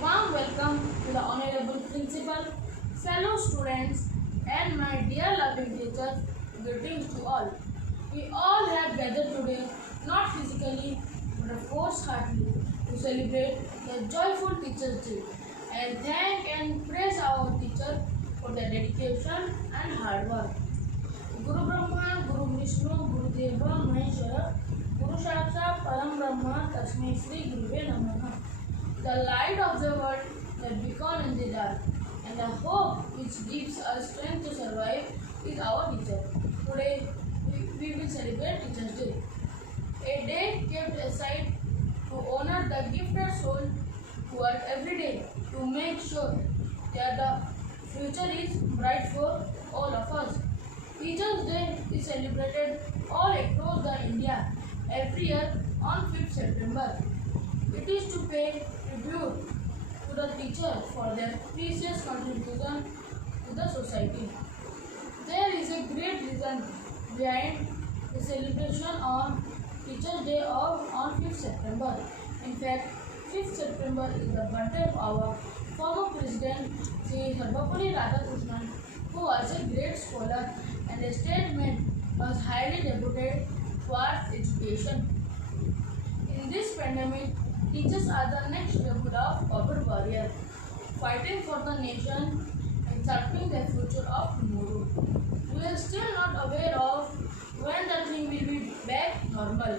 warm welcome to the Honorable Principal, fellow students, and my dear loving teachers. Greetings to all. We all have gathered today, not physically, but of course heartily, to celebrate the joyful Teachers' Day and thank and praise our teachers for their dedication and hard work. Guru Brahma, Guru Vishnu, Guru Deva Maheshwara, Guru Sakshat Param Brahma, Tasmai Shri Guruve Namaha. The light of the world that beacon in the dark, and the hope which gives us strength to survive is our teacher. Today, we will celebrate Teachers' Day, a day kept aside to honor the gifted soul who work every day to make sure that the future is bright for all of us. Teachers' Day is celebrated all across the India every year on 5th September. It is to pay tribute to the teachers for their precious contribution to the society. There is a great reason behind the celebration on Teachers' Day on 5th September. In fact, 5th September is the birthday of our former President Sri Sarvapalli Radhakrishnan, who was a great scholar and a statesman, was highly devoted towards education. In this pandemic, teachers are the next level of our warrior, fighting for the nation and shaping the future of tomorrow. We are still not aware of when the thing will be back normal.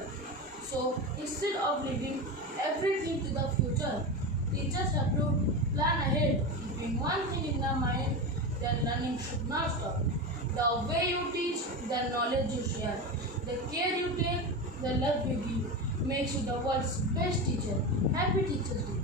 So instead of leaving everything to the future, teachers have to plan ahead, keeping one thing in their mind: that learning should not stop. The way you teach, the knowledge you share, the care you take, the love you give, makes you the world's best teacher. Happy Teachers' Day.